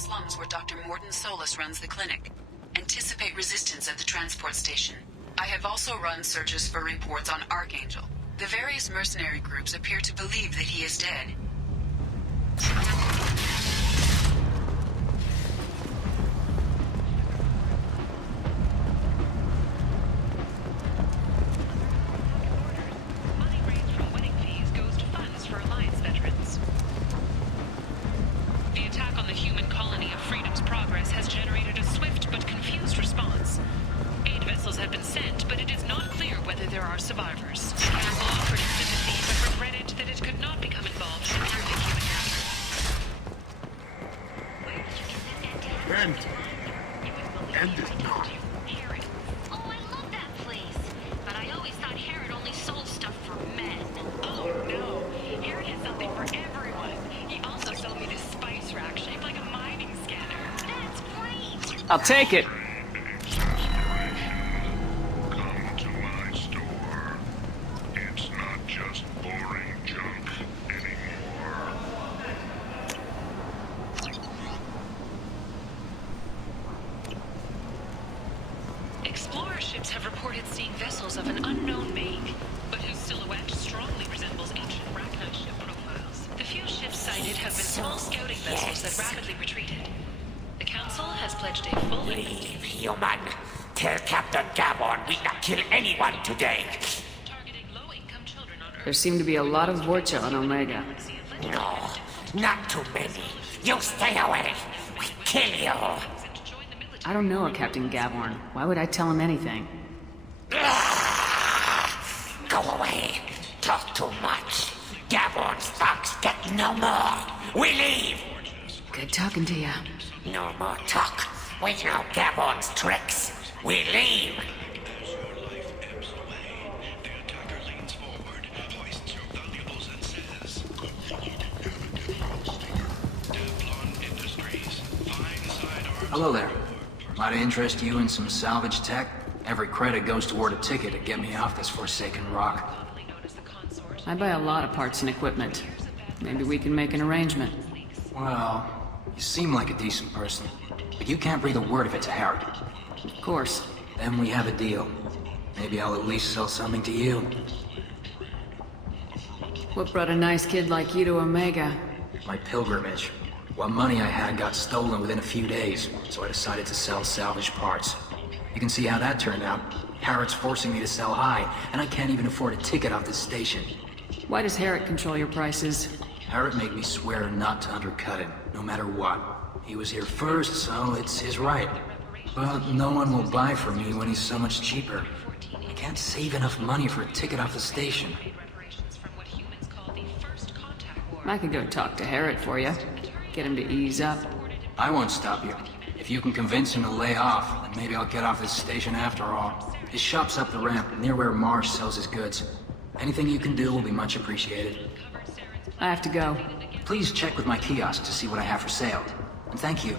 slums where Dr. Morton Solus runs the clinic. Anticipate resistance at the transport station. I have also run searches for reports on Archangel. The various mercenary groups appear to believe that he is dead. I'll take it. Come to my store. It's not just boring junk anymore. Explorer ships have reported seeing vessels of an unknown make, but whose silhouette strongly resembles ancient Rachna ship profiles. The few ships sighted have been small scouting vessels that rapidly retreated. The Council has pledged a full Leave, human. Tell Captain Gabon we not kill anyone today. targeting low-income children on Earth. There seem to be a lot of Vorcha on Omega. No, not too many. You stay away. We kill you. I don't know a Captain Gavorn. Why would I tell him anything? Go away. Talk too much. Gaborn's fox get no more. We leave. Good talking to you. No more talk. We know Gaborn's tricks. We leave. Hello there. Might I interest you in some salvage tech? Every credit goes toward a ticket to get me off this forsaken rock. I buy a lot of parts and equipment. Maybe we can make an arrangement. Well, you seem like a decent person, but you can't breathe a word of it to Harry. Of course. Then we have a deal. Maybe I'll at least sell something to you. What brought a nice kid like you to Omega? My pilgrimage. What money I had got stolen within a few days, so I decided to sell salvaged parts. You can see how that turned out. Harrod's forcing me to sell high, and I can't even afford a ticket off this station. Why does Harrod control your prices? Harrod made me swear not to undercut him, no matter what. He was here first, so it's his right. But no one will buy from me when he's so much cheaper. I can't save enough money for a ticket off the station. I could go talk to Harrod for you. Get him to ease up. I won't stop you. If you can convince him to lay off, then maybe I'll get off this station after all. His shop's up the ramp, near where Marsh sells his goods. Anything you can do will be much appreciated. I have to go. Please check with my kiosk to see what I have for sale. And thank you.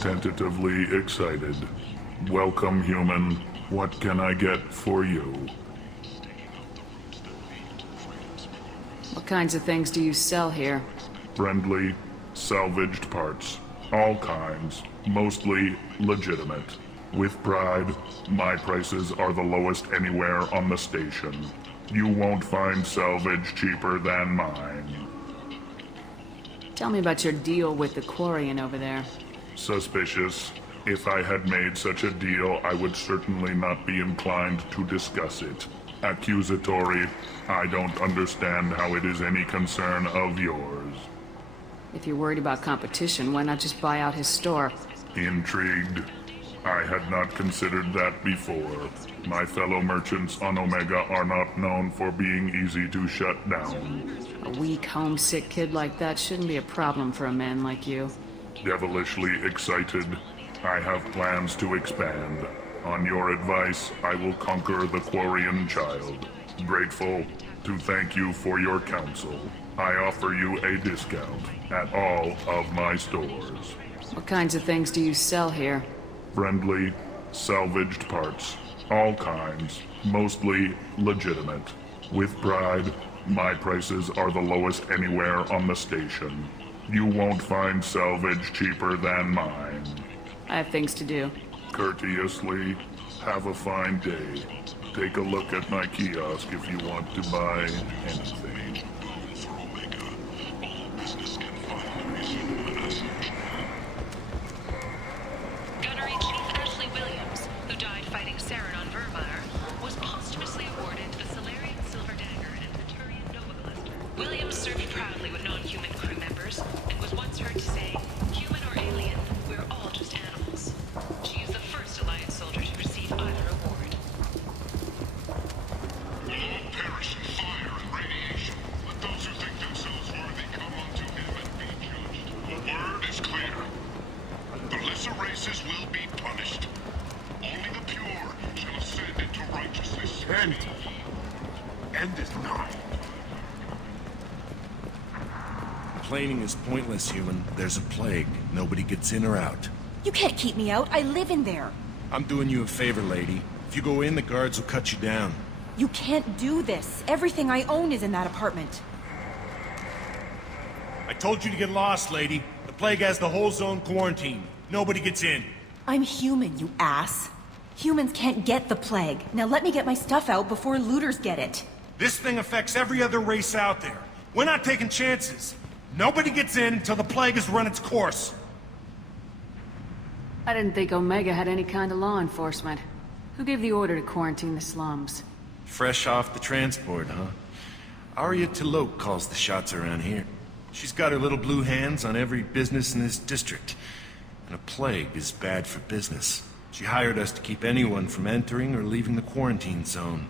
Tentatively excited. Welcome, human. What can I get for you? What kinds of things do you sell here? Friendly, salvaged parts. All kinds. Mostly legitimate. With pride, my prices are the lowest anywhere on the station. You won't find salvage cheaper than mine. Tell me about your deal with the Quarian over there. Suspicious. If I had made such a deal, I would certainly not be inclined to discuss it. Accusatory. I don't understand how it is any concern of yours. If you're worried about competition, why not just buy out his store? Intrigued. I had not considered that before. My fellow merchants on Omega are not known for being easy to shut down. A weak, homesick kid like that shouldn't be a problem for a man like you. Devilishly excited, I have plans to expand. On your advice, I will conquer the Quarian child. Grateful to thank you for your counsel. I offer you a discount at all of my stores. What kinds of things do you sell here? Friendly, salvaged parts. All kinds. Mostly legitimate. With pride, my prices are the lowest anywhere on the station. You won't find salvage cheaper than mine. I have things to do. Courteously, have a fine day. Take a look at my kiosk if you want to buy anything. Gunnery Chief Ashley Williams, who died fighting Saren on Vermeer, was posthumously awarded the Solarian Silver Dagger and the Turian Nova Cluster. Williams served proudly with non-human crew members and was once heard to say, "Human or alien, we're all just animals." She is the first Alliance soldier to receive either award. Will all perish in fire and radiation. Let those who think themselves worthy come unto him and be judged. The word is clear. The lesser races will be punished. Only the pure shall ascend into righteousness. End is nigh. Complaining is pointless, human. There's a plague. Nobody gets in or out. You can't keep me out. I live in there. I'm doing you a favor, lady. If you go in, the guards will cut you down. You can't do this. Everything I own is in that apartment. I told you to get lost, lady. The plague has the whole zone quarantined. Nobody gets in. I'm human, you ass. Humans can't get the plague. Now let me get my stuff out before looters get it. This thing affects every other race out there. We're not taking chances. Nobody gets in until the plague has run its course. I didn't think Omega had any kind of law enforcement. Who gave the order to quarantine the slums? Fresh off the transport, huh? Arya T'Loak calls the shots around here. She's got her little blue hands on every business in this district. And a plague is bad for business. She hired us to keep anyone from entering or leaving the quarantine zone.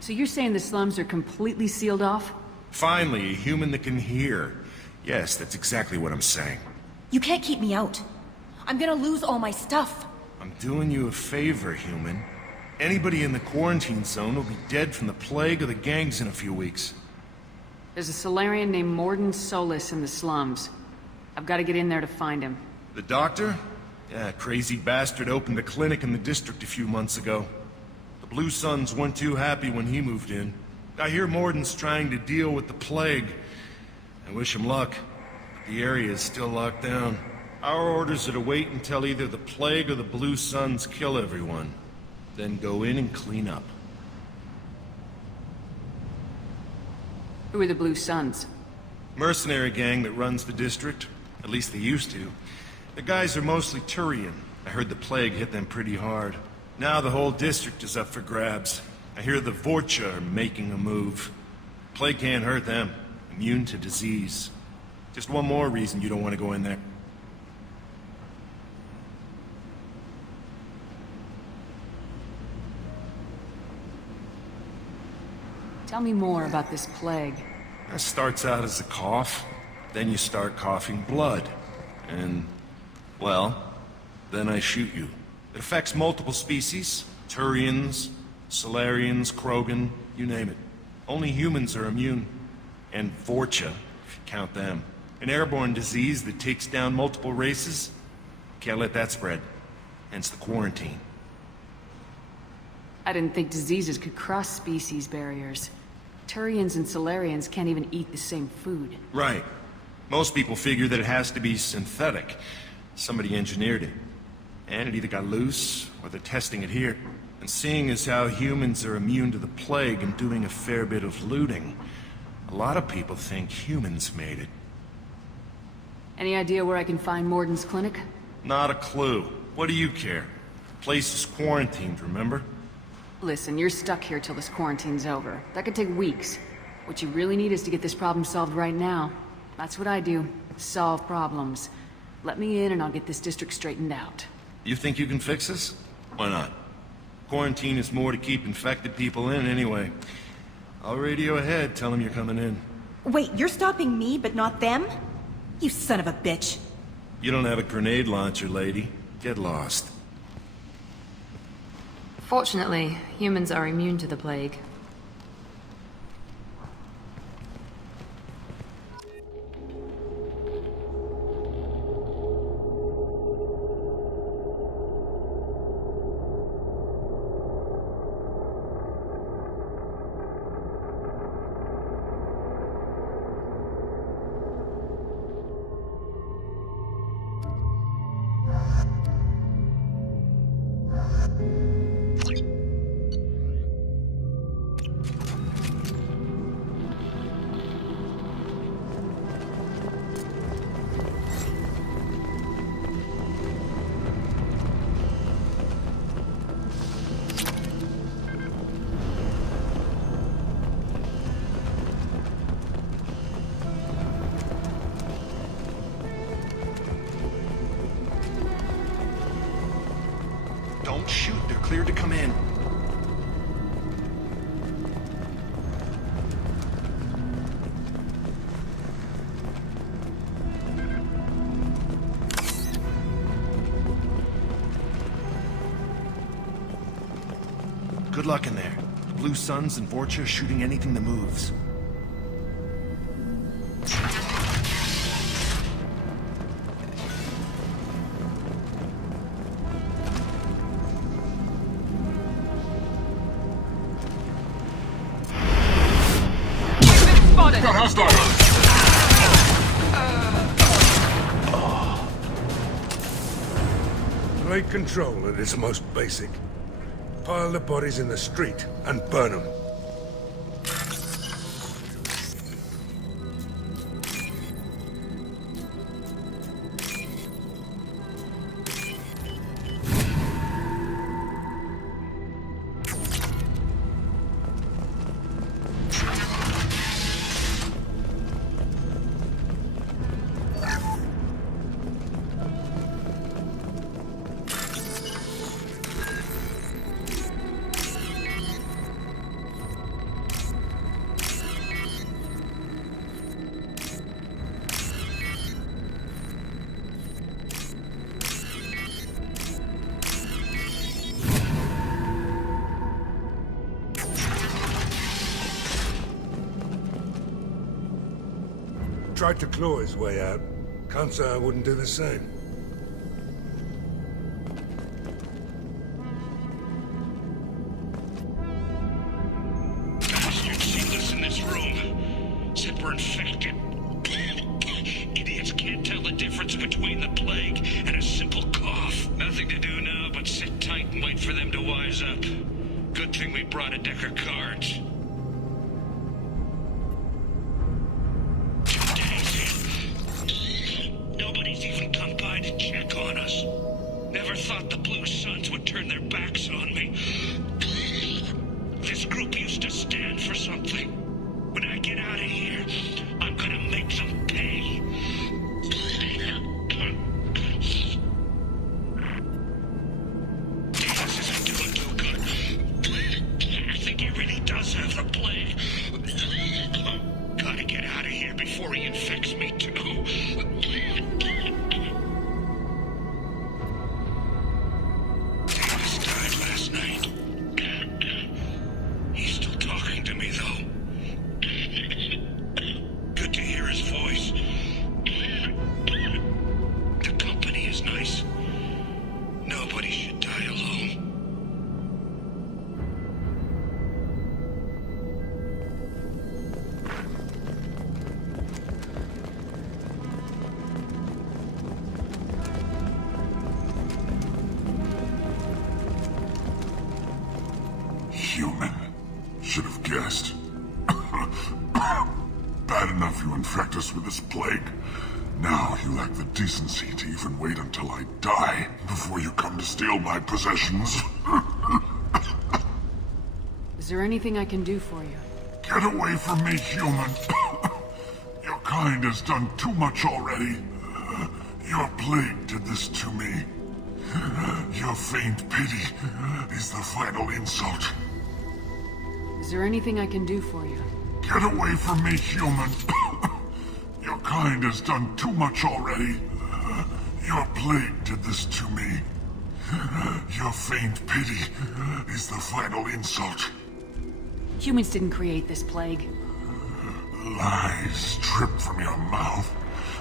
So you're saying the slums are completely sealed off? Finally, a human that can hear. Yes, that's exactly what I'm saying. You can't keep me out. I'm gonna lose all my stuff. I'm doing you a favor, human. Anybody in the quarantine zone will be dead from the plague or the gangs in a few weeks. There's a Solarian named Morden Solis in the slums. I've got to get in there to find him. The doctor? Yeah, crazy bastard opened a clinic in the district a few months ago. The Blue Suns weren't too happy when he moved in. I hear Morden's trying to deal with the plague. I wish him luck. The area is still locked down. Our orders are to wait until either the plague or the Blue Suns kill everyone. Then go in and clean up. Who are the Blue Suns? Mercenary gang that runs the district. At least they used to. The guys are mostly Turian. I heard the plague hit them pretty hard. Now the whole district is up for grabs. I hear the Vorcha are making a move. Plague can't hurt them. Immune to disease. Just one more reason you don't want to go in there. Tell me more about this plague. It starts out as a cough, then you start coughing blood. And, well, then I shoot you. It affects multiple species. Turians, Solarians, Krogan, you name it. Only humans are immune. And Vorcha, if you count them. An airborne disease that takes down multiple races. Can't let that spread. Hence the quarantine. I didn't think diseases could cross species barriers. Turians and Solarians can't even eat the same food. Right. Most people figure that it has to be synthetic. Somebody engineered it. And it either got loose, or they're testing it here. And seeing as how humans are immune to the plague and doing a fair bit of looting, a lot of people think humans made it. Any idea where I can find Morden's clinic? Not a clue. What do you care? The place is quarantined, remember? Listen, you're stuck here till this quarantine's over. That could take weeks. What you really need is to get this problem solved right now. That's what I do. Solve problems. Let me in and I'll get this district straightened out. You think you can fix this? Why not? Quarantine is more to keep infected people in anyway. I'll radio ahead, tell them you're coming in. Wait, you're stopping me, but not them? You son of a bitch. You don't have a grenade launcher, lady. Get lost. Fortunately, humans are immune to the plague. Don't shoot, they're cleared to come in. Good luck in there. The Blue Suns and Vorcha are shooting anything that moves. Got hostiles! Plague control at its most basic. Pile the bodies in the street and burn them. Tried to claw his way out. Can't say I wouldn't do the same. Bastards see us in this room. Said we're infected. Idiots can't tell the difference between the plague and a simple cough. Nothing to do now but sit tight and wait for them to wise up. Good thing we brought a deck of cards. Nobody's even come by to check on us. Never thought the Blue Suns would turn their backs on me. This group used to stand for something. When I get out of here, I'm gonna make them pay. This isn't doing too good. I think he really does have the plague. Gotta get out of here before he infects me too. Davis died last night. He's still talking to me, though. Good to hear his voice. The company is nice. Nobody should die alone. Human. Should have guessed. Bad enough you infect us with this plague. Now you lack the decency to even wait until I die before you come to steal my possessions. Is there anything I can do for you? Get away from me, human. Your kind has done too much already. Your plague did this to me. Your faint pity is the final insult. Is there anything I can do for you? Get away from me, human. Your kind has done too much already. Your plague did this to me. Your faint pity is the final insult. Humans didn't create this plague. Lies drip from your mouth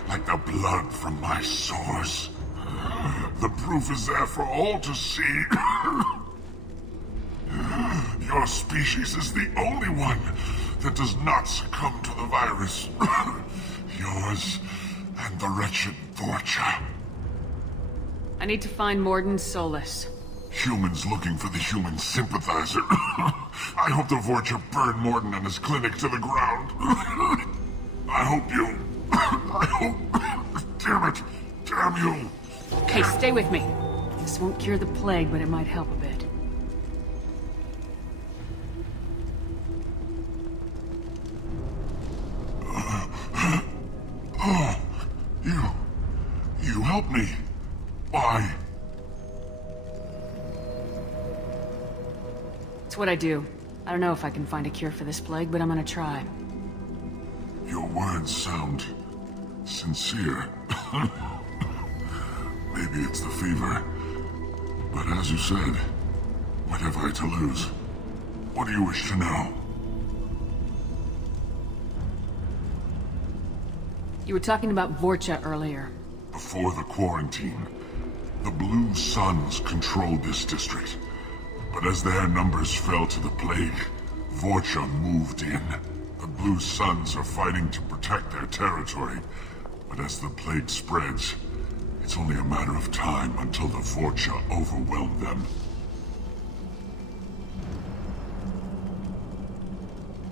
like the blood from my sores. The proof is there for all to see. Your species is the only one that does not succumb to the virus. Yours and the wretched Vorcha. I need to find Mordin Solus. Humans looking for the human sympathizer. I hope the Vorcha burn Mordin and his clinic to the ground. I hope you... I hope... Damn it! Damn you! Okay, stay with me. This won't cure the plague, but it might help a bit. Oh, you helped me. Why? It's what I do. I don't know if I can find a cure for this plague, but I'm gonna try. Your words sound sincere. Maybe it's the fever. But as you said, what have I to lose? What do you wish to know? You were talking about Vorcha earlier. Before the quarantine, the Blue Suns controlled this district. But as their numbers fell to the plague, Vorcha moved in. The Blue Suns are fighting to protect their territory. But as the plague spreads, it's only a matter of time until the Vorcha overwhelm them.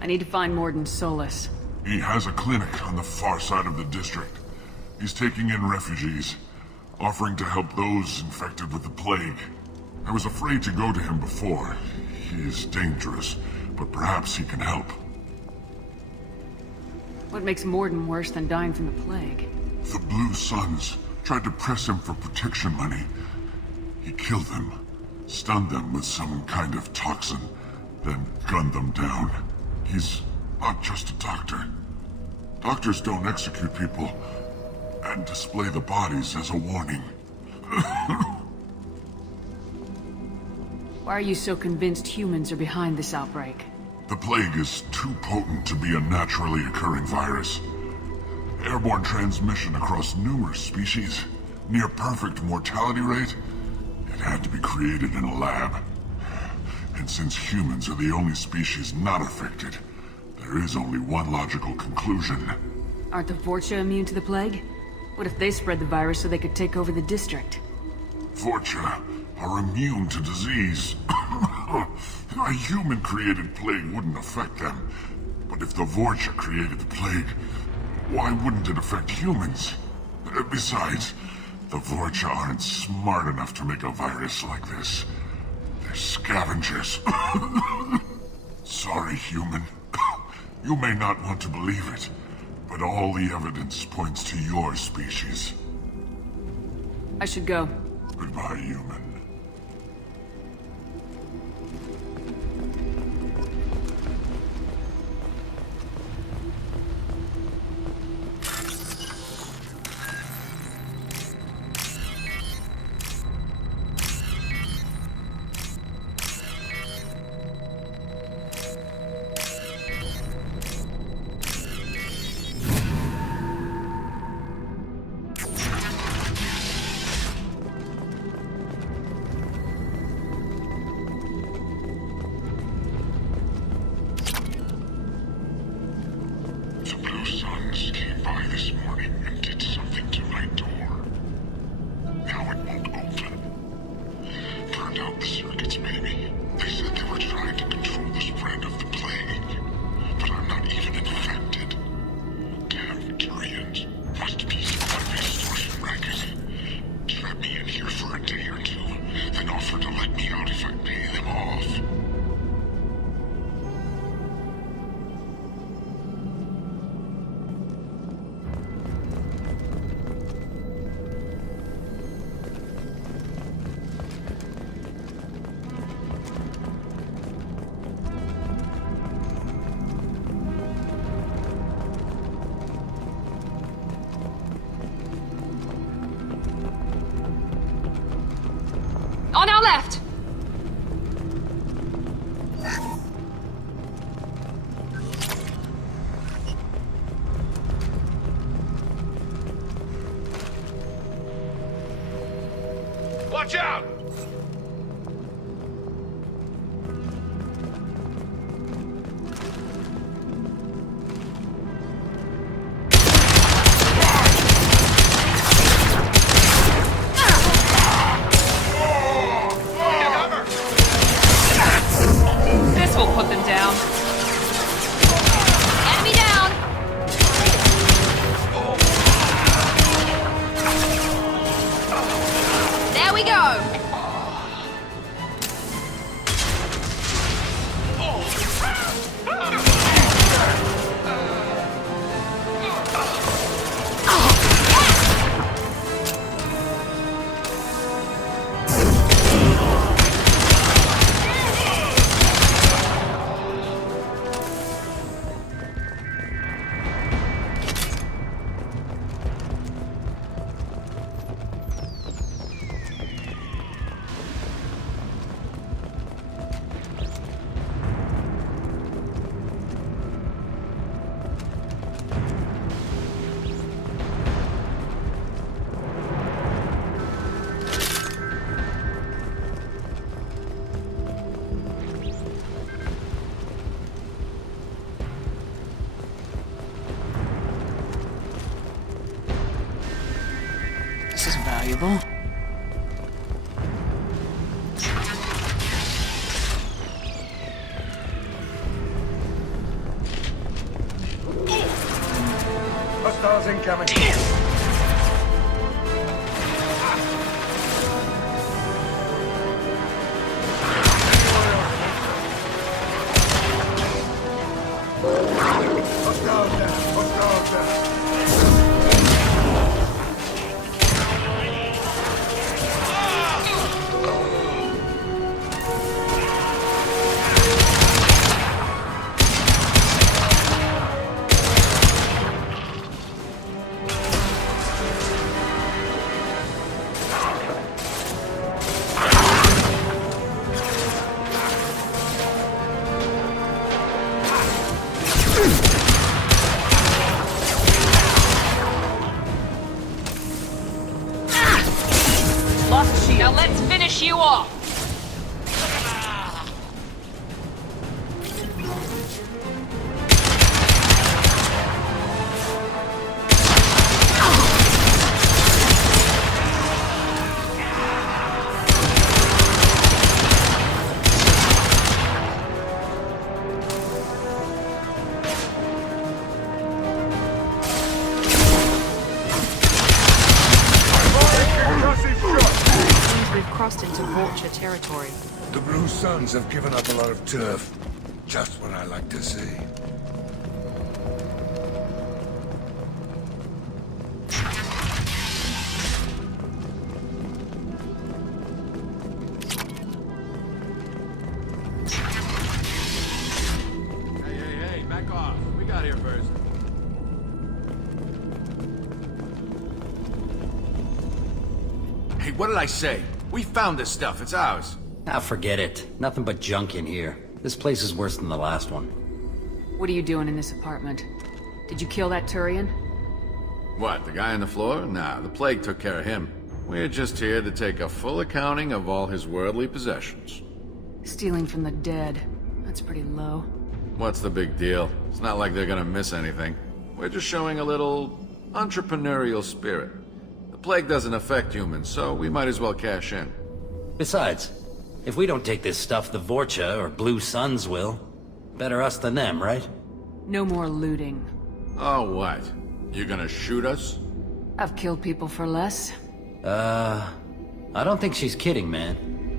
I need to find Mordin Solus. He has a clinic on the far side of the district. He's taking in refugees, offering to help those infected with the plague. I was afraid to go to him before. He is dangerous, but perhaps he can help. What makes Mordin worse than dying from the plague? The Blue Suns tried to press him for protection money. He killed them, stunned them with some kind of toxin, then gunned them down. He's not just a doctor. Doctors don't execute people and display the bodies as a warning. Why are you so convinced humans are behind this outbreak? The plague is too potent to be a naturally occurring virus. Airborne transmission across numerous species, near perfect mortality rate. It had to be created in a lab. And since humans are the only species not affected, there is only one logical conclusion. Aren't the Vorcha immune to the plague? What if they spread the virus so they could take over the district? Vorcha are immune to disease. A human-created plague wouldn't affect them. But if the Vorcha created the plague, why wouldn't it affect humans? Besides, the Vorcha aren't smart enough to make a virus like this. They're scavengers. Sorry, human. You may not want to believe it, but all the evidence points to your species. I should go. Goodbye, human. On our left! Watch out! This will put them down. Enemy down! There we go! This is valuable. Hostiles incoming. Hostiles down. Hostiles down. Lost shield. Now let's finish you off! We've crossed into Vulture territory. The Blue Suns have given up a lot of turf. Just what I like to see. Hey, back off. We got here first. Hey, what did I say? We found this stuff. It's ours. Ah, forget it. Nothing but junk in here. This place is worse than the last one. What are you doing in this apartment? Did you kill that Turian? What, the guy on the floor? Nah, the plague took care of him. We're just here to take a full accounting of all his worldly possessions. Stealing from the dead. That's pretty low. What's the big deal? It's not like they're gonna miss anything. We're just showing a little entrepreneurial spirit. The plague doesn't affect humans, so we might as well cash in. Besides, if we don't take this stuff, the Vorcha or Blue Suns will. Better us than them, right? No more looting. Oh, what? You gonna shoot us? I've killed people for less. I don't think she's kidding, man.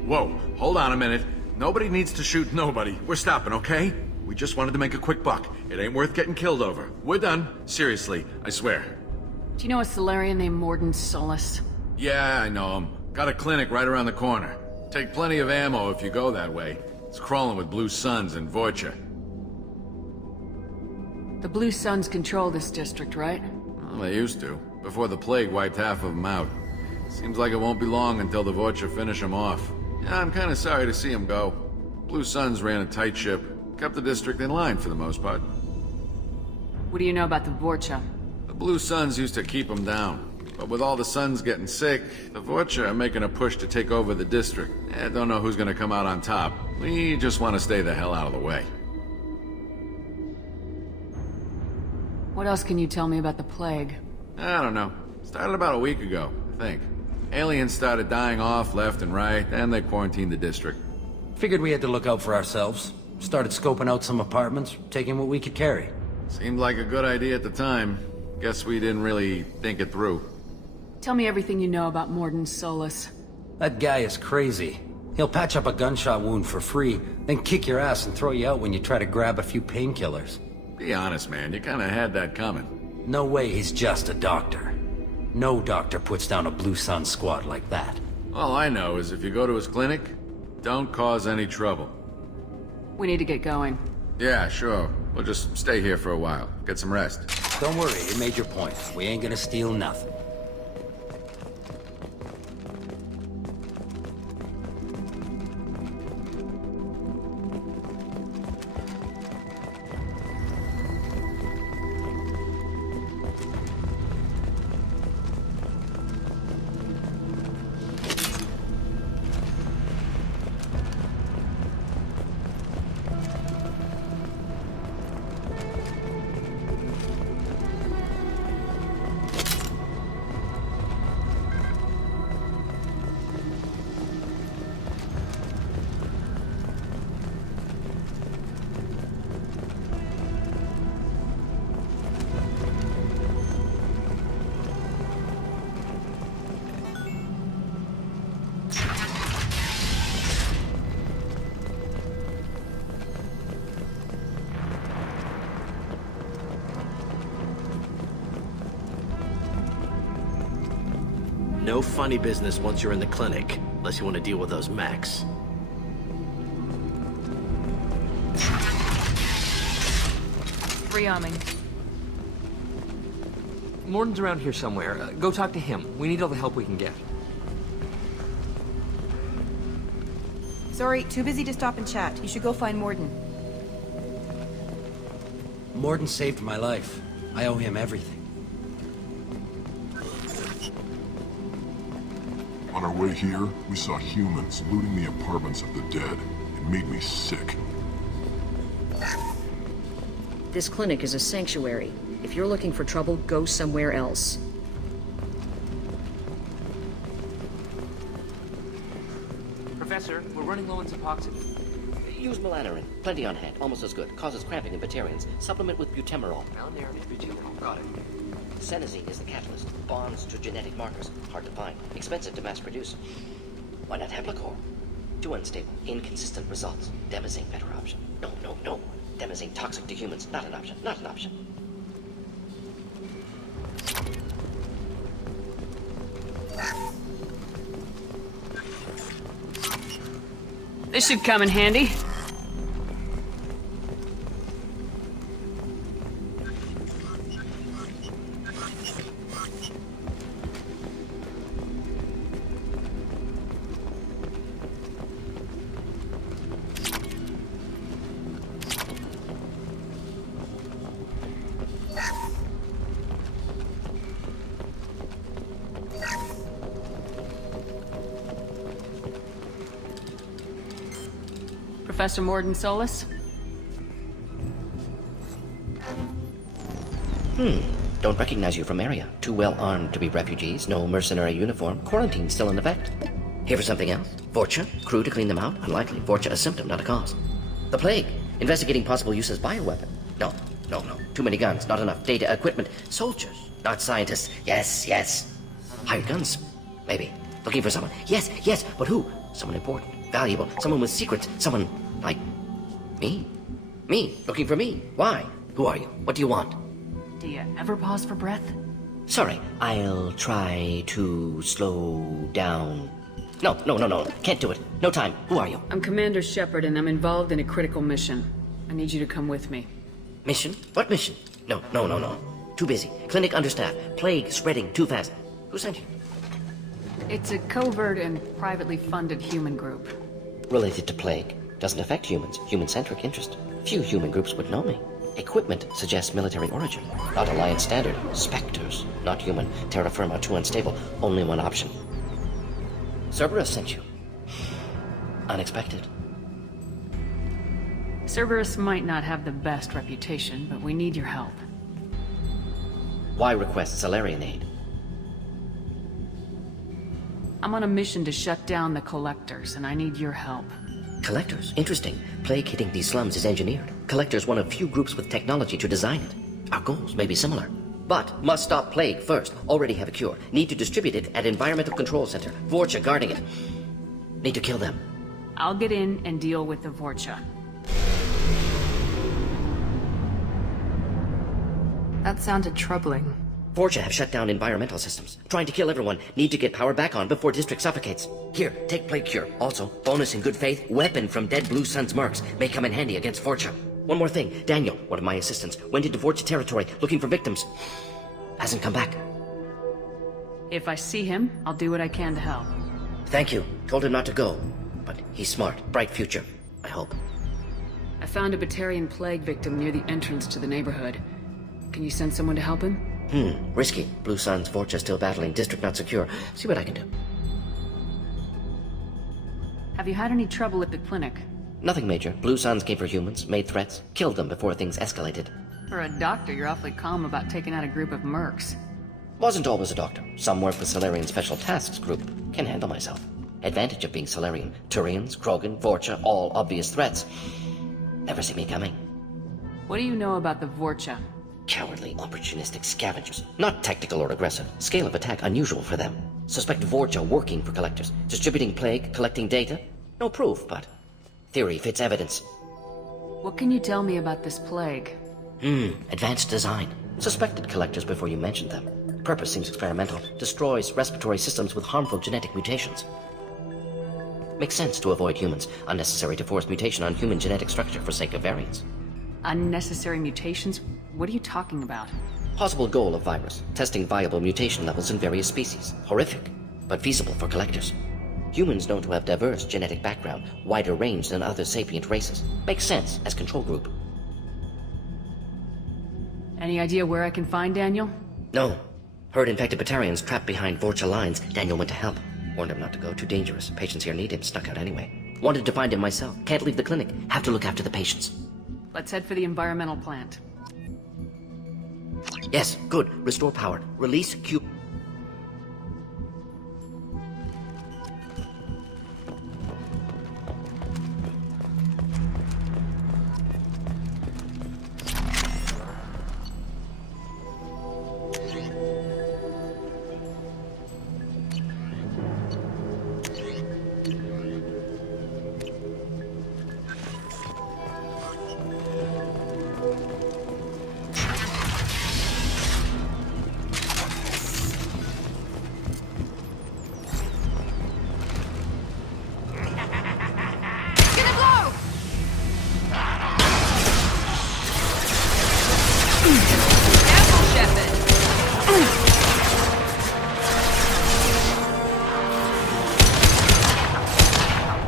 Whoa, hold on a minute. Nobody needs to shoot nobody. We're stopping, okay? We just wanted to make a quick buck. It ain't worth getting killed over. We're done. Seriously, I swear. Do you know a Solarian named Mordin Solus? Yeah, I know him. Got a clinic right around the corner. Take plenty of ammo if you go that way. It's crawling with Blue Suns and Vorcha. The Blue Suns control this district, right? Well, they used to, before the plague wiped half of them out. Seems like it won't be long until the Vorcha finish them off. Yeah, I'm kind of sorry to see him go. Blue Suns ran a tight ship, kept the district in line for the most part. What do you know about the Vorcha? The Blue Suns used to keep them down. But with all the Suns getting sick, the Vorcha are making a push to take over the district. I don't know who's gonna come out on top. We just want to stay the hell out of the way. What else can you tell me about the plague? I don't know. Started about a week ago, I think. Aliens started dying off left and right, and they quarantined the district. Figured we had to look out for ourselves. Started scoping out some apartments, taking what we could carry. Seemed like a good idea at the time. Guess we didn't really think it through. Tell me everything you know about Morden Solus. That guy is crazy. He'll patch up a gunshot wound for free, then kick your ass and throw you out when you try to grab a few painkillers. Be honest, man. You kinda had that coming. No way he's just a doctor. No doctor puts down a Blue Sun squad like that. All I know is if you go to his clinic, don't cause any trouble. We need to get going. Yeah, sure. We'll just stay here for a while. Get some rest. Don't worry, you made your point. We ain't gonna steal nothing. No funny business once you're in the clinic, unless you want to deal with those mechs. Rearming. Morden's around here somewhere. Go talk to him. We need all the help we can get. Sorry, too busy to stop and chat. You should go find Morden. Morden saved my life. I owe him everything. On our way here, we saw humans looting the apartments of the dead. It made me sick. This clinic is a sanctuary. If you're looking for trouble, go somewhere else. Professor, we're running low on Suboxone. Use melanorin. Plenty on hand. Almost as good. Causes cramping in Batarians. Supplement with butemerol. Melanorin is butemerol. Got it. Senesine is the catalyst. Bonds to genetic markers. Hard to find. Expensive to mass produce. Why not Heplicor? Too unstable. Inconsistent results. Demazine better option. No, no, no. Demazine toxic to humans. Not an option. Not an option. This should come in handy. Professor Morden Solus? Don't recognize you from area. Too well armed to be refugees. No mercenary uniform. Quarantine still in effect. Here for something else? Vorcha? Crew to clean them out? Unlikely. Vorcha a symptom, not a cause. The plague. Investigating possible use as bioweapon. No, no, no. Too many guns. Not enough data, equipment. Soldiers, not scientists. Yes, yes. Hired guns. Maybe. Looking for someone. Yes, yes. But who? Someone important. Valuable. Someone with secrets. Someone like me. Me. Looking for me. Why? Who are you? What do you want? Do you ever pause for breath? Sorry, I'll try to slow down. No, no, no, no. Can't do it. No time. Who are you? I'm Commander Shepard, and I'm involved in a critical mission. I need you to come with me. Mission? What mission? No, no, no, no. Too busy. Clinic understaffed. Plague spreading too fast. Who sent you? It's a covert and privately funded human group. Related to plague. Doesn't affect humans. Human-centric interest. Few human groups would know me. Equipment suggests military origin. Not Alliance standard. Spectres. Not human. Terra firma, too unstable. Only one option. Cerberus sent you. Unexpected. Cerberus might not have the best reputation, but we need your help. Why request Salarian aid? I'm on a mission to shut down the Collectors, and I need your help. Collectors? Interesting. Plague hitting these slums is engineered. Collectors one of few groups with technology to design it. Our goals may be similar. But must stop plague first. Already have a cure. Need to distribute it at Environmental Control Center. Vorcha guarding it. Need to kill them. I'll get in and deal with the Vorcha. That sounded troubling. Vorcha have shut down environmental systems. Trying to kill everyone. Need to get power back on before District suffocates. Here, take Plague Cure. Also, bonus in good faith, weapon from dead Blue Sun's mercs. May come in handy against Vorcha. One more thing. Daniel, one of my assistants, went into Vorcha territory looking for victims. Hasn't come back. If I see him, I'll do what I can to help. Thank you. Told him not to go. But he's smart. Bright future. I hope. I found a Batarian plague victim near the entrance to the neighborhood. Can you send someone to help him? Risky. Blue Sun's Vorcha still battling. District not secure. See what I can do. Have you had any trouble at the clinic? Nothing major. Blue Suns came for humans, made threats, killed them before things escalated. For a doctor, you're awfully calm about taking out a group of mercs. Wasn't always a doctor. Some work with Salarian Special Tasks Group. Can handle myself. Advantage of being Salarian. Turians, Krogan, Vorcha, all obvious threats. Never see me coming. What do you know about the Vorcha? Cowardly, opportunistic scavengers. Not tactical or aggressive. Scale of attack unusual for them. Suspect Vorcha working for Collectors. Distributing plague, collecting data. No proof, but theory fits evidence. What can you tell me about this plague? Advanced design. Suspected Collectors before you mentioned them. Purpose seems experimental. Destroys respiratory systems with harmful genetic mutations. Makes sense to avoid humans. Unnecessary to force mutation on human genetic structure for sake of variance. Unnecessary mutations? What are you talking about? Possible goal of virus. Testing viable mutation levels in various species. Horrific, but feasible for Collectors. Humans known to have diverse genetic background, wider range than other sapient races. Makes sense as control group. Any idea where I can find Daniel? No. Heard infected Batarians trapped behind Vorcha lines. Daniel went to help. Warned him not to go, too dangerous. Patients here need him, snuck out anyway. Wanted to find him myself. Can't leave the clinic. Have to look after the patients. Let's head for the environmental plant. Yes, good. Restore power. Release Q...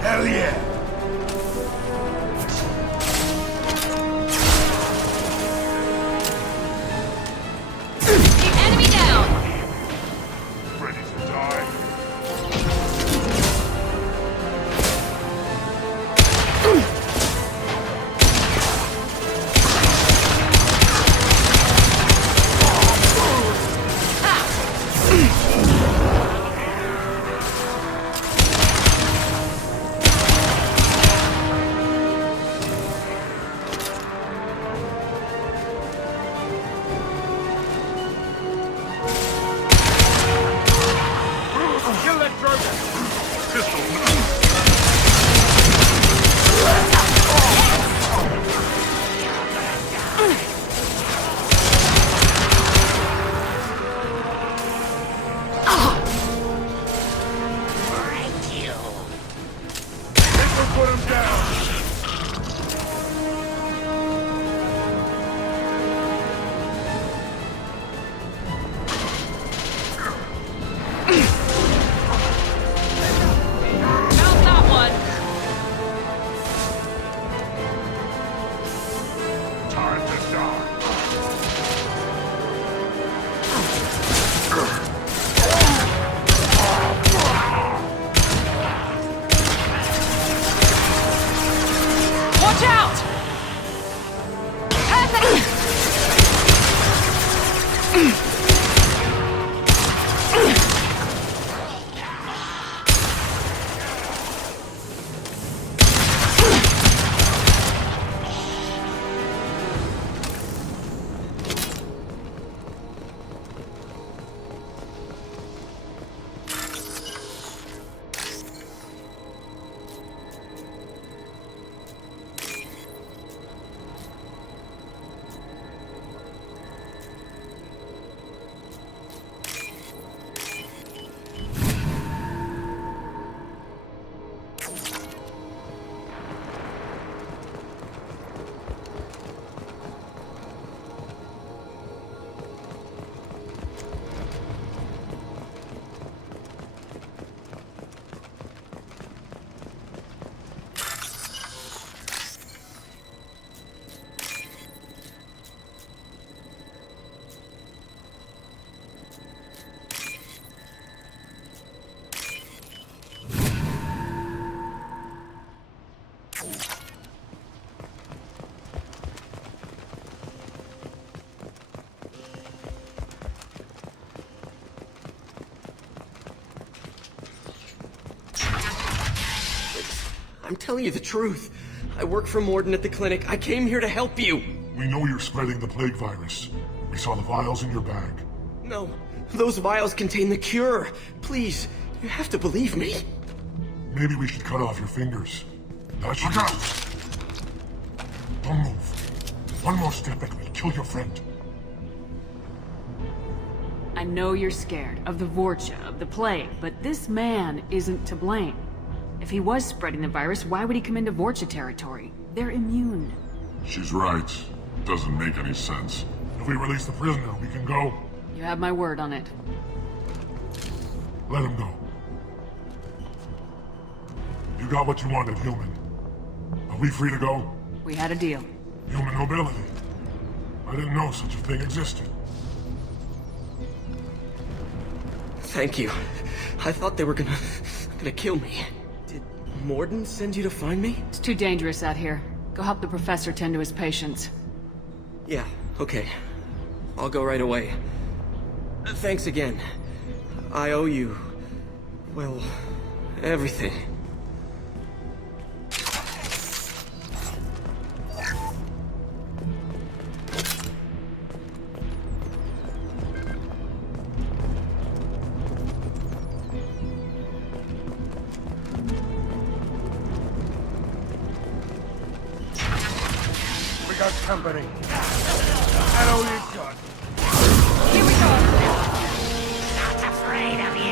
Hell yeah! Enemy down! Ready to die? Kill that Trojan! Pistol. Put him down! I'm telling you the truth. I work for Morden at the clinic. I came here to help you. We know you're spreading the plague virus. We saw the vials in your bag. No, those vials contain the cure. Please, you have to believe me. Maybe we should cut off your fingers. That should... Look out! Don't move. One more step and we'll kill your friend. I know you're scared of the Vorcha, of the plague, but this man isn't to blame. If he was spreading the virus, why would he come into Vorcha territory? They're immune. She's right. Doesn't make any sense. If we release the prisoner, we can go. You have my word on it. Let him go. You got what you wanted, human. Are we free to go? We had a deal. Human nobility. I didn't know such a thing existed. Thank you. I thought they were gonna kill me. Did Morden send you to find me? It's too dangerous out here. Go help the professor tend to his patients. Yeah, okay. I'll go right away. Thanks again. I owe you... well, everything. We got company. That all you've got. Here we go! Not afraid of you!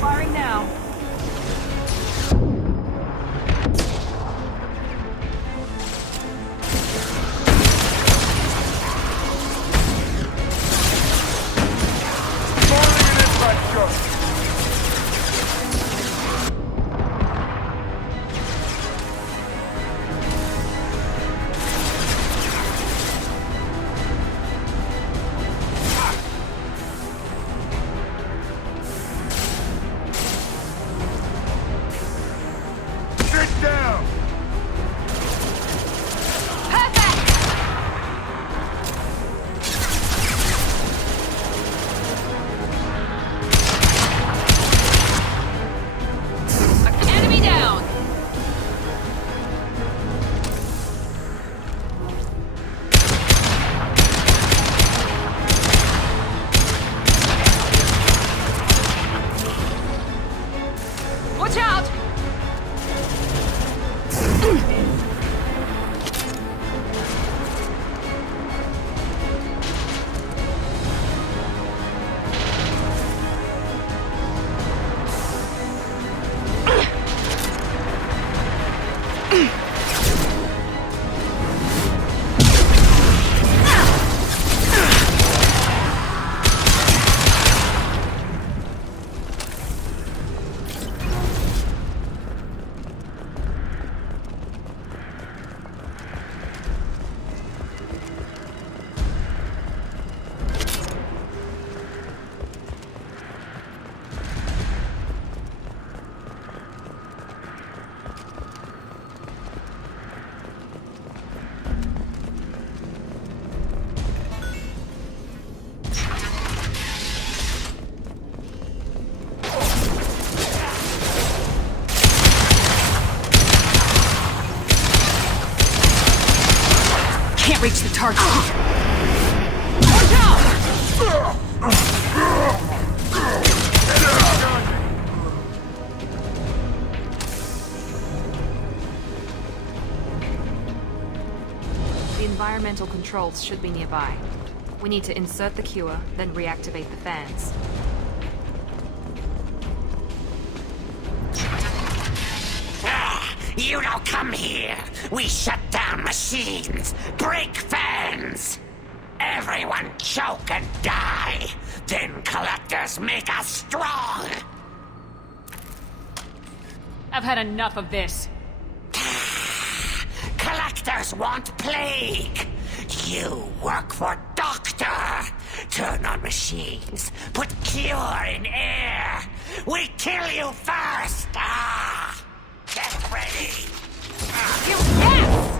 Firing now. Watch out! Can't reach the target. Watch out! In environmental controls should be nearby. We need to insert the cure, then reactivate the fans. You don't come here. We shut down machines, break fans. Everyone choke and die. Then collectors make us strong. I've had enough of this. Collectors want plague. You work for Doctor. Turn on machines. Put cure in air. We kill you first. Get ready. You yes!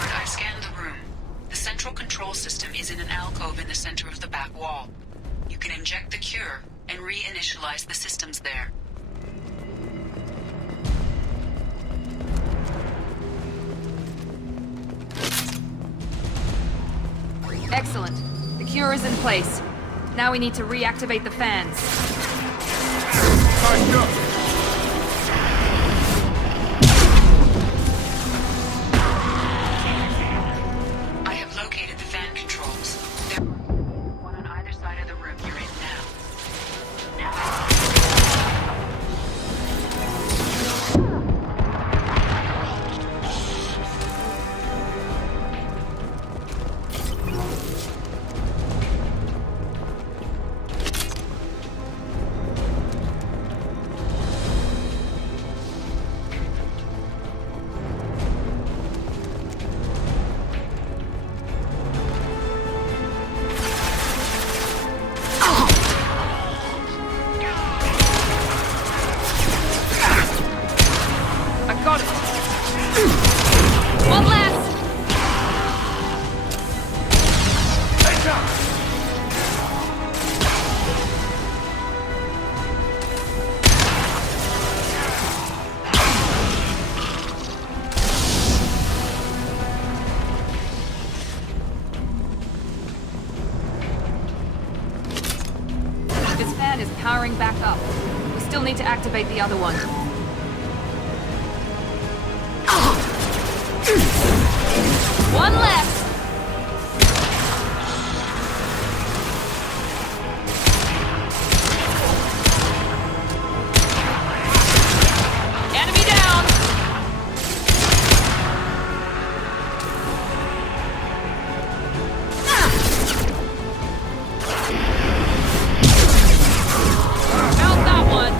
I scanned the room. The central control system is in an alcove in the center of the back wall. You can inject the cure and reinitialize the systems there. Excellent. The cure is in place. Now we need to reactivate the fans. I have located the fan controls. There are one on either side of the room you're in Powering back up. We still need to activate the other one. One left! Enemy down! Felt that one!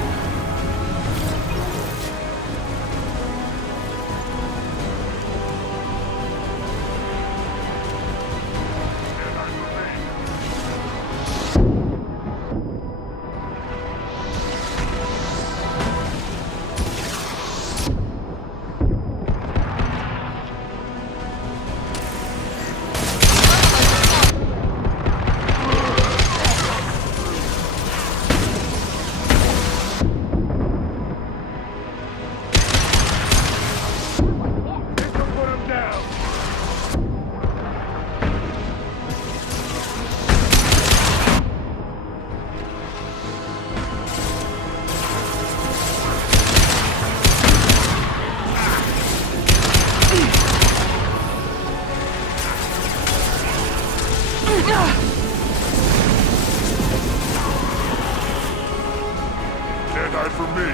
Can't hide from me.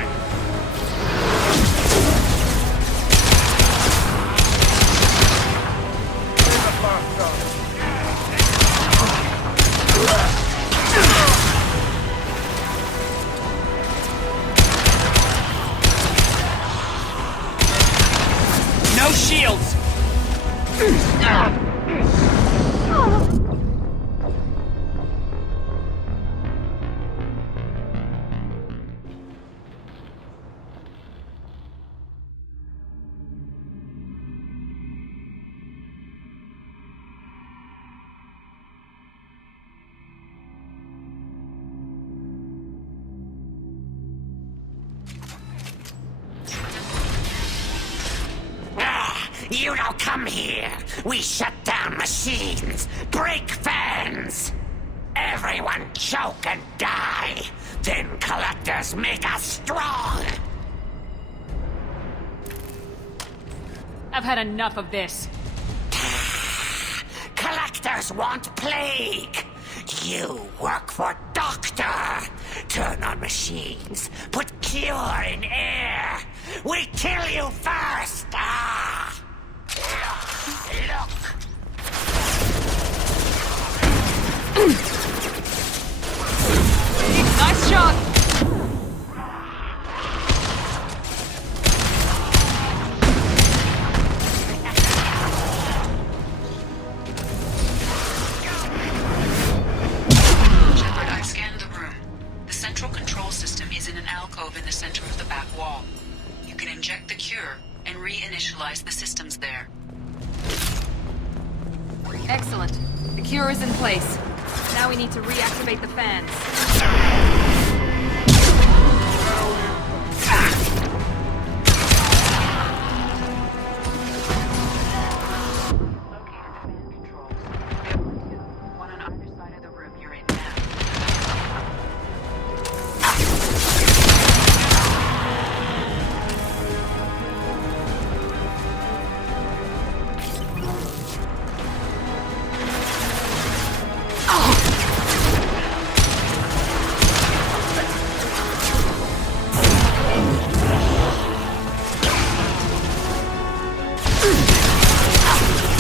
No shields! You don't come here. We shut down machines, break fans. Everyone choke and die. Then collectors make us strong. I've had enough of this. Collectors want plague. You work for Doctor. Turn on machines. Put cure in air. We kill you first. Ah. Look. Nice shot! Shepard, I've scanned the room. The central control system is in an alcove in the center of the back wall. You can inject the cure and reinitialize the systems there. Excellent. The cure is in place. Now we need to reactivate the fans. One on either side of the room you're in now.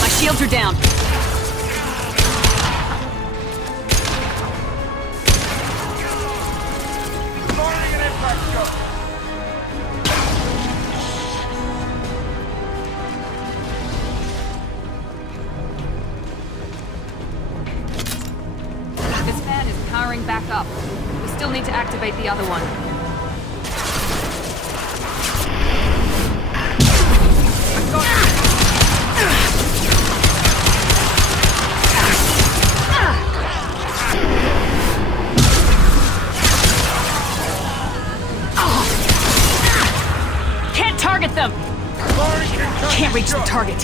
My shields are down. This fan is powering back up. We still need to activate the other one. Can't target them! Can't reach the target.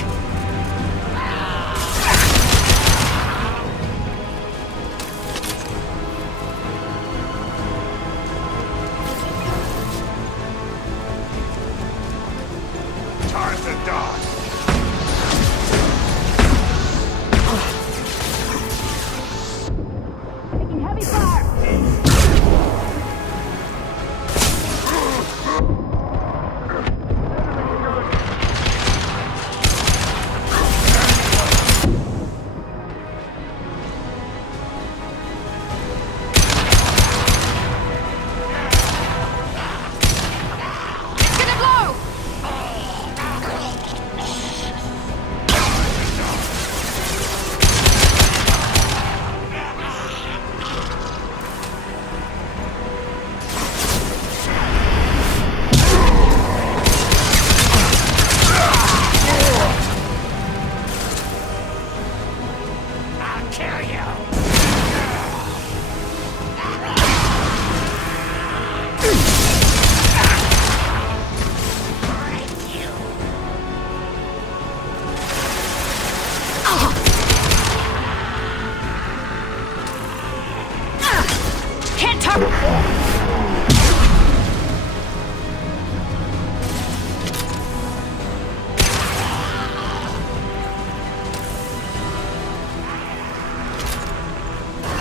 Time to die. Taking heavy fire!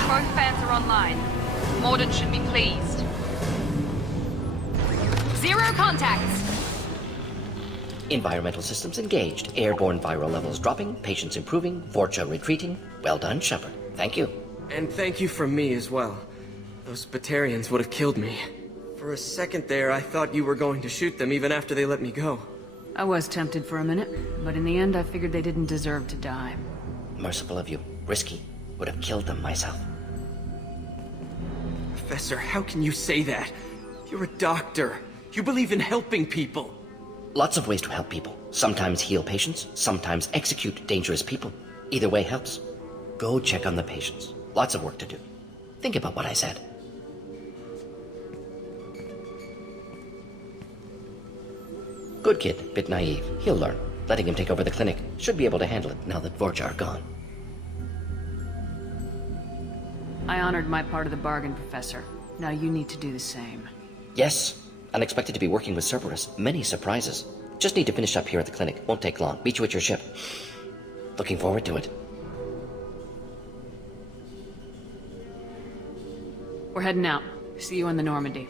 Both fans are online. Mordin should be pleased. Zero contacts! Environmental systems engaged. Airborne viral levels dropping. Patients improving. Vorcha retreating. Well done, Shepard. Thank you. And thank you from me as well. Those Batarians would have killed me. For a second there, I thought you were going to shoot them even after they let me go. I was tempted for a minute, but in the end I figured they didn't deserve to die. Merciful of you. Risky. Would have killed them myself. Professor, how can you say that? You're a doctor. You believe in helping people. Lots of ways to help people. Sometimes heal patients, sometimes execute dangerous people. Either way helps. Go check on the patients. Lots of work to do. Think about what I said. Good kid, bit naive. He'll learn. Letting him take over the clinic. Should be able to handle it now that Vorcha are gone. I honored my part of the bargain, Professor. Now you need to do the same. Yes. Unexpected to be working with Cerberus. Many surprises. Just need to finish up here at the clinic. Won't take long. Meet you at your ship. Looking forward to it. We're heading out. See you on the Normandy.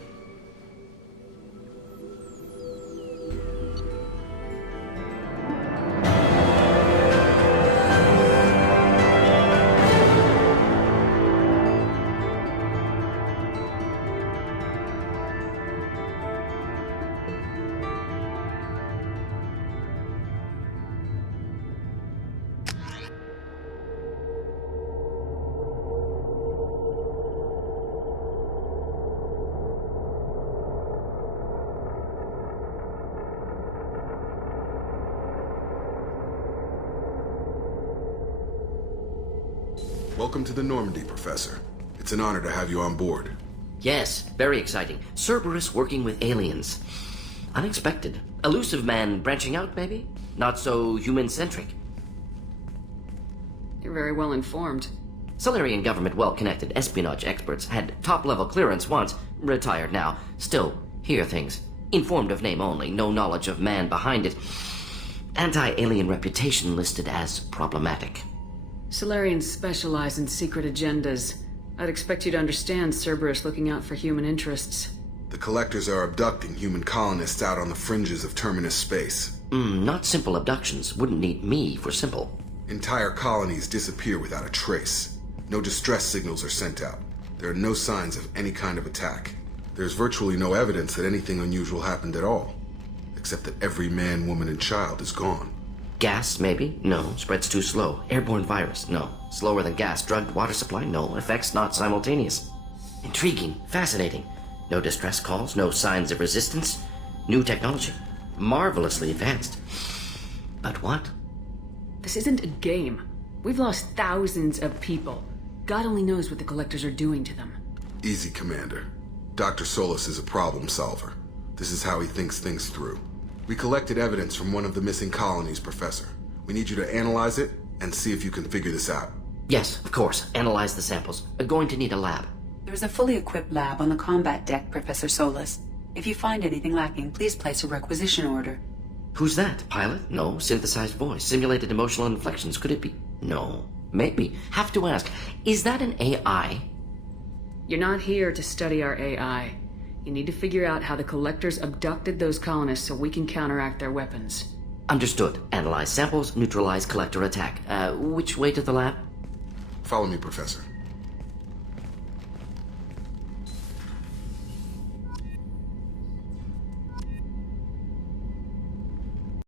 Welcome to the Normandy, Professor. It's an honor to have you on board. Yes, very exciting. Cerberus working with aliens. Unexpected. Elusive man branching out, maybe? Not so human-centric. You're very well informed. Solarian government well-connected espionage experts had top-level clearance once, retired now. Still, hear things. Informed of name only, no knowledge of man behind it. Anti-alien reputation listed as problematic. Solarians specialize in secret agendas. I'd expect you to understand Cerberus looking out for human interests. The Collectors are abducting human colonists out on the fringes of Terminus space. Not simple abductions. Wouldn't need me for simple. Entire colonies disappear without a trace. No distress signals are sent out. There are no signs of any kind of attack. There's virtually no evidence that anything unusual happened at all. Except that every man, woman, and child is gone. Gas, maybe? No. Spreads too slow. Airborne virus? No. Slower than gas. Drugged water supply? No. Effects not simultaneous. Intriguing. Fascinating. No distress calls. No signs of resistance. New technology. Marvelously advanced. But what? This isn't a game. We've lost thousands of people. God only knows what the Collectors are doing to them. Easy, Commander. Dr. Solis is a problem solver. This is how he thinks things through. We collected evidence from one of the missing colonies, Professor. We need you to analyze it and see if you can figure this out. Yes, of course. Analyze the samples. Going to need a lab. There's a fully equipped lab on the combat deck, Professor Solis. If you find anything lacking, please place a requisition order. Who's that? Pilot? No. Synthesized voice. Simulated emotional inflections. Could it be? No. Maybe. Have to ask. Is that an AI? You're not here to study our AI. You need to figure out how the Collectors abducted those colonists so we can counteract their weapons. Understood. Analyze samples, neutralize Collector attack. Which way to the lab? Follow me, Professor.